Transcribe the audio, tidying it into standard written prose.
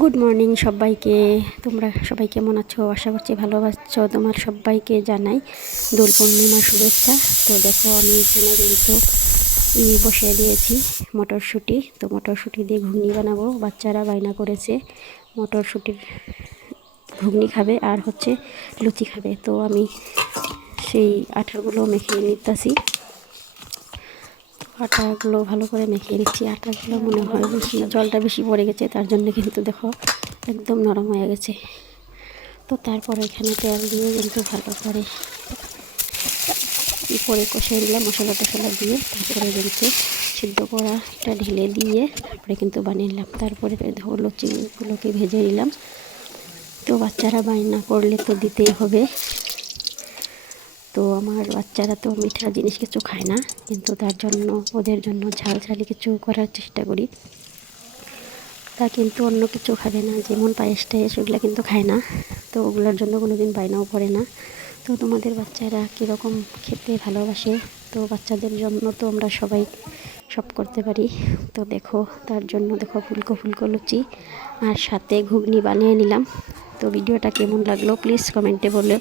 Good morning সবাইকে। তোমরা সবাই কেমন আছো? আশা করছি ভালো আছো। তোমার সবাইকে জানাই দোল পূর্ণিমার শুভেচ্ছা। তো দেখো আমি এখানে কিন্তু বসিয়ে দিয়েছি মটরশুঁটি। তো মটরশুঁটি দিয়ে ঘুগনি বানাবো। বাচ্চারা বায়না করেছে মটরশুঁটির ঘুগনি খাবে আর হচ্ছে লুচি খাবে। তো আমি সেই আটাগুলো মেখে নিতেছি। আটাগুলো ভালো করে মেখে নিচ্ছি। আটাগুলো মনে হয় বেশি জলটা বেশি পড়ে গেছে, তার জন্য কিন্তু দেখো একদম নরম হয়ে গেছে। তো তারপরে এখানে তেল দিয়ে কিন্তু ভালো করে কষিয়ে নিলাম মশলা টশলা দিয়ে। তারপরে কিন্তু সিদ্ধ করাটা ঢেলে দিয়ে তারপরে কিন্তু বানিয়ে নিলাম। তারপরে দেখো লুচিগুলোকে ভেজে নিলাম। তো বাচ্চারা বায়না করলে তো দিতেই হবে। তো আমার বাচ্চারা তো মিঠা জিনিস কিছু খায় না, কিন্তু তার জন্য ওদের জন্য ঝাল ঝালি কিছু করার চেষ্টা করি। তা কিন্তু অন্য কিছু খাবে না, যেমন পায়েস টায়েস ওগুলো কিন্তু খায় না। তো ওগুলোর জন্য কোনো দিন বায়নাও করে না। তো তোমাদের বাচ্চারা কীরকম খেতে ভালোবাসে? তো বাচ্চাদের জন্য তো আমরা সবাই সব করতে পারি। তো দেখো তার জন্য দেখো ফুলকো ফুলকো লুচি আর সাথে ঘুগনি বানিয়ে নিলাম। তো ভিডিওটা কেমন লাগলো প্লিজ কমেন্টে বলে